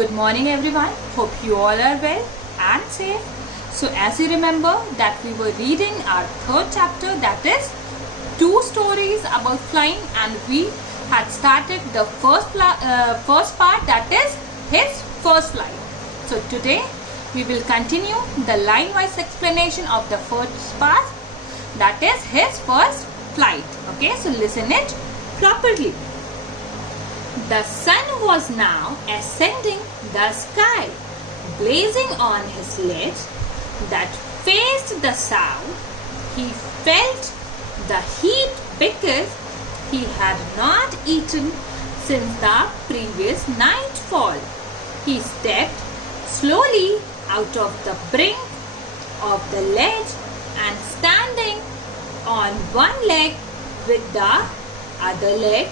Good morning everyone. Hope you all are well and safe. So as you remember that we were reading our third chapter, that is 2 stories about flying, and we had started the first part, that is his first flight. So today we will continue the line-wise explanation of the first part, that is his first flight. Okay, so listen it properly. The sun was now ascending the sky, blazing on his ledge that faced the south. He felt the heat because he had not eaten since the previous nightfall. He stepped slowly out of the brink of the ledge and, standing on one leg with the other leg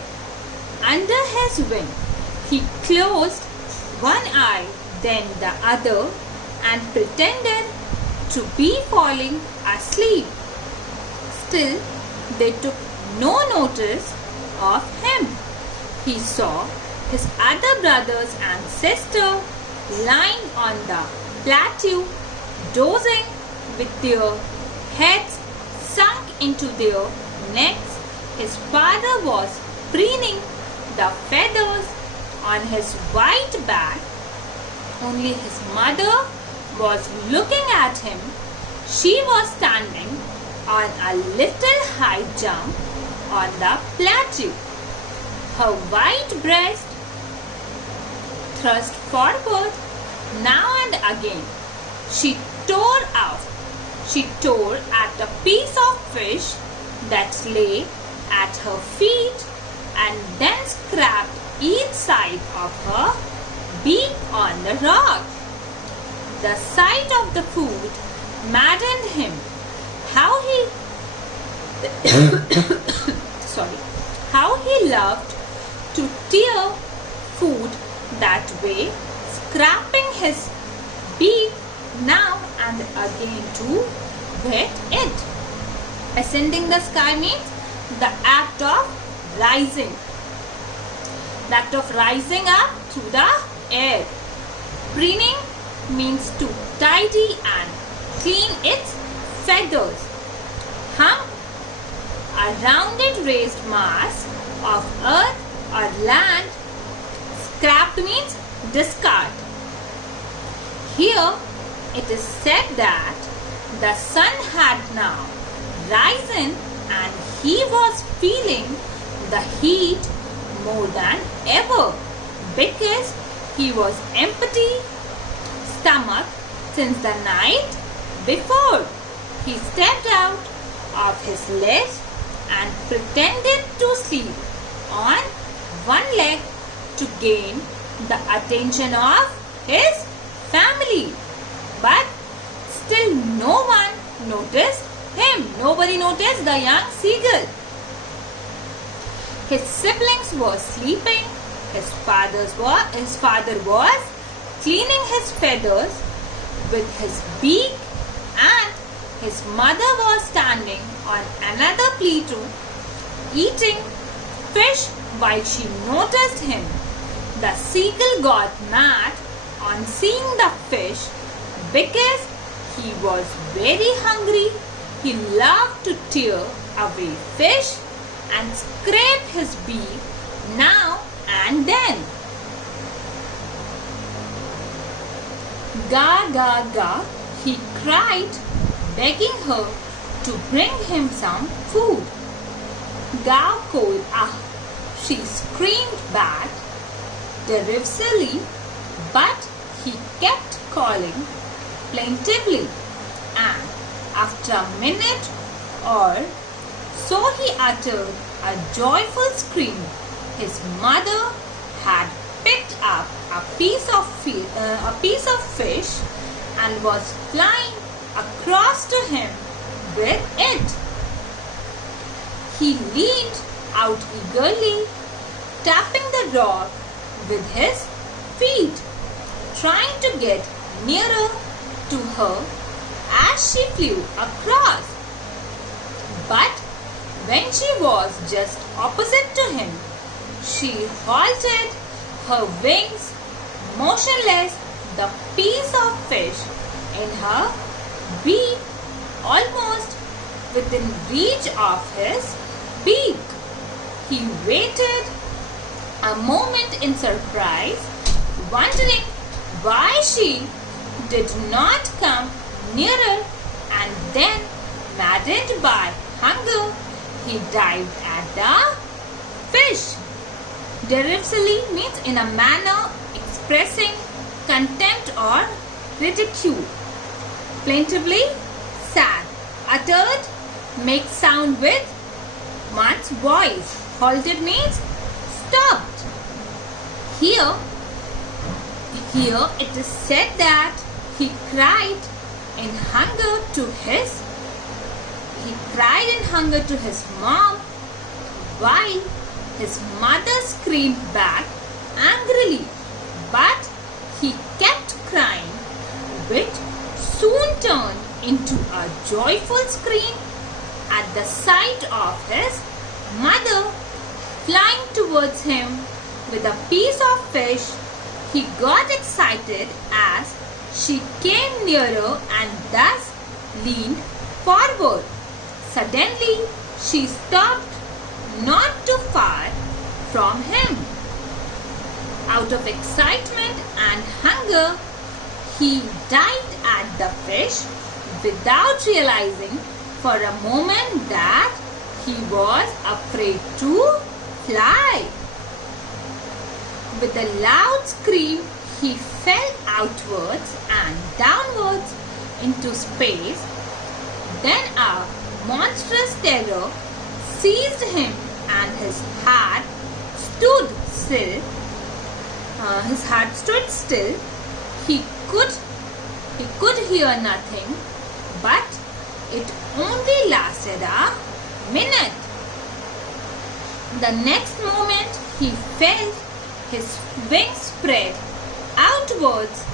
under his wing, he closed one eye, then the other, and pretended to be falling asleep. Still, they took no notice of him. He saw his other brothers and sister lying on the plateau, dozing with their heads sunk into their necks. His father was preening the feathers on his white back. Only his mother was looking at him. She was standing on a little high jump on the plateau, her white breast thrust forward. Now and again she tore at a piece of fish that lay at her feet, and then scraped each side of her beak on the rock. The sight of the food maddened him. How he loved to tear food that way, scraping his beak now and again to wet it. Ascending the sky means the act of rising. The act of rising up through the air. Preening means to tidy and clean its feathers. Hung a rounded raised mass of earth or land. Scrapped means discard. Here it is said that the sun had now risen and he was feeling the heat more than ever because he was empty stomach since the night before. He stepped out of his ledge and pretended to sleep on one leg to gain the attention of his family. But still no one noticed him. Nobody noticed the young seagull. His siblings were sleeping. His father was cleaning his feathers with his beak, and his mother was standing on another plateau eating fish while she noticed him. The seagull got mad on seeing the fish because he was very hungry. He loved to tear away fish and scrape his beak now and then. Ga, ga, ga, he cried, begging her to bring him some food. Ga, koi, ah, she screamed back derisively, but he kept calling plaintively, and after a minute or so he uttered a joyful scream. His mother had picked up a piece of fish and was flying across to him with it. He leaned out eagerly, tapping the rock with his feet, trying to get nearer to her as she flew across. But when she was just opposite to him, she halted her wings motionless, the piece of fish in her beak, almost within reach of his beak. He waited a moment in surprise, wondering why she did not come nearer, and then, maddened by hunger, he dived at the fish. Derisively means in a manner expressing contempt or ridicule. Plaintively, sad, uttered, makes sound with one's voice. Halted means stopped. Here it is said that he cried in hunger to his mom, while his mother screamed back angrily, but he kept crying, which soon turned into a joyful scream at the sight of his mother flying towards him with a piece of fish. He got excited as she came nearer and thus leaned forward. Suddenly, she stopped not too far from him. Out of excitement and hunger, he dived at the fish without realizing for a moment that he was afraid to fly. With a loud scream, he fell outwards and downwards into space. Then a monstrous terror seized him and his heart stood still. He could hear nothing, but it only lasted a minute. The next moment he felt his wings spread outwards.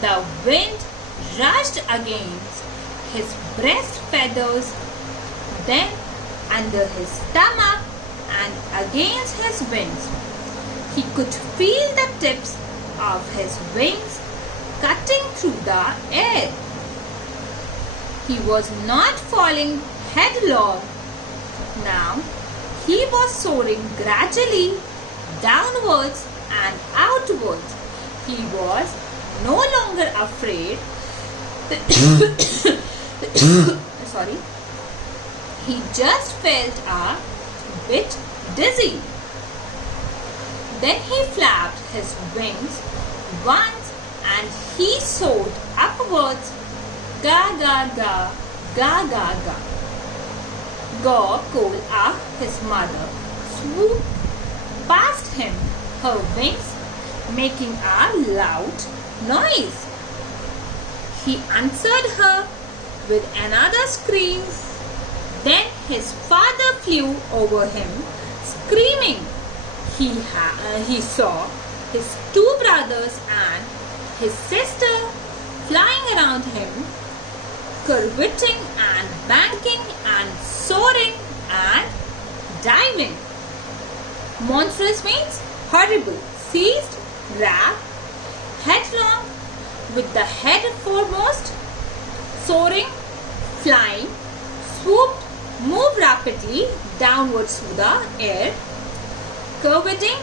The wind rushed against his breast feathers, then under his stomach and against his wings. He could feel the tips of his wings cutting through the air. He was not falling headlong. Now he was soaring gradually downwards and outwards. He was no longer afraid. Sorry. He just felt a bit dizzy. Then he flapped his wings once and he soared upwards. Ga ga ga, ga ga ga. Gaw called up his mother, swooped past him, her wings making a loud noise. He answered her with another scream. Then his father flew over him, screaming. He saw his two brothers and his sister flying around him, curveting and banking and soaring and diving. Monstrous means horrible, seized, grabbed, headlong, with the head foremost, soaring, flying, swooped, moved rapidly downwards through the air, curveting,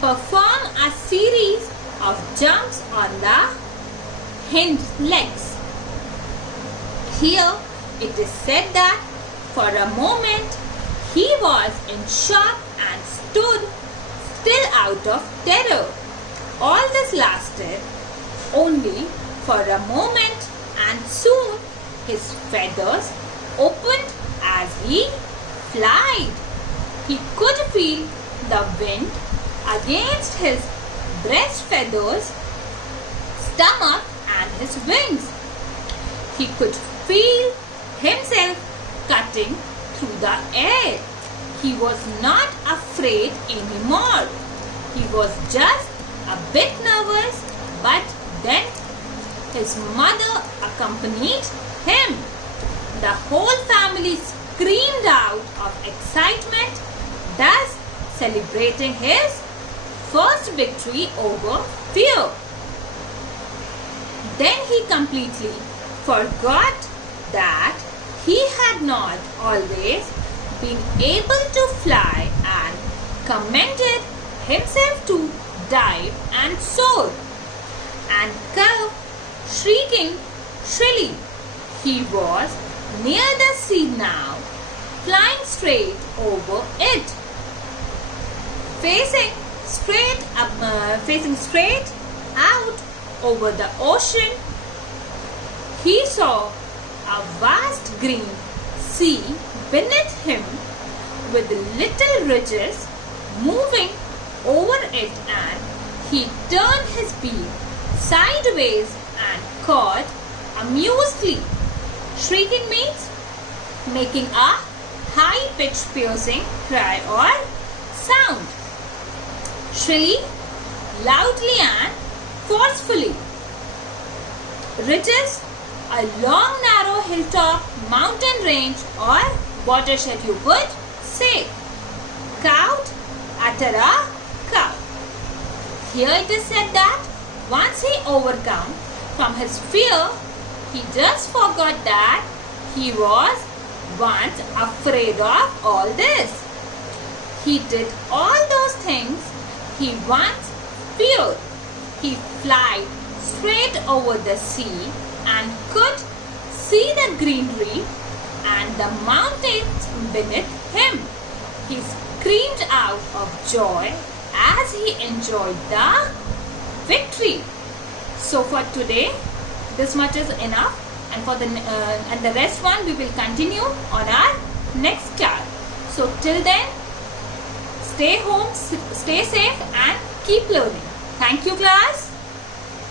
perform a series of jumps on the hind legs. Here it is said that for a moment he was in shock and stood still out of terror. All this lasted only for a moment, and soon his feathers opened as he flied. He could feel the wind against his breast feathers, stomach and his wings. He could feel himself cutting through the air. He was not afraid anymore. He was just a bit nervous, but then his mother accompanied him. The whole family screamed out of excitement, thus celebrating his first victory over fear. Then he completely forgot that he had not always been able to fly and commended himself to dive and soar and curve, shrieking shrilly. He was near the sea now, flying straight over it. Facing straight out over the ocean, he saw a vast green sea beneath him with little ridges moving over it, and he turned his beak sideways and cawed amusedly. Shrieking means making a high-pitched piercing cry or sound. Shrilly, loudly and forcefully. Ridges, a long narrow hilltop, mountain range or watershed you could say. Cowed, utter a cow. Here it is said that once he overcome from his fear, he just forgot that he was once afraid of all this. He did all those things he once feared. He flied straight over the sea and could see the greenery and the mountains beneath him. He screamed out of joy as he enjoyed the victory. So for today, this much is enough, and for the rest one we will continue on our next class. So till then, stay home, stay safe and keep learning. Thank you, class.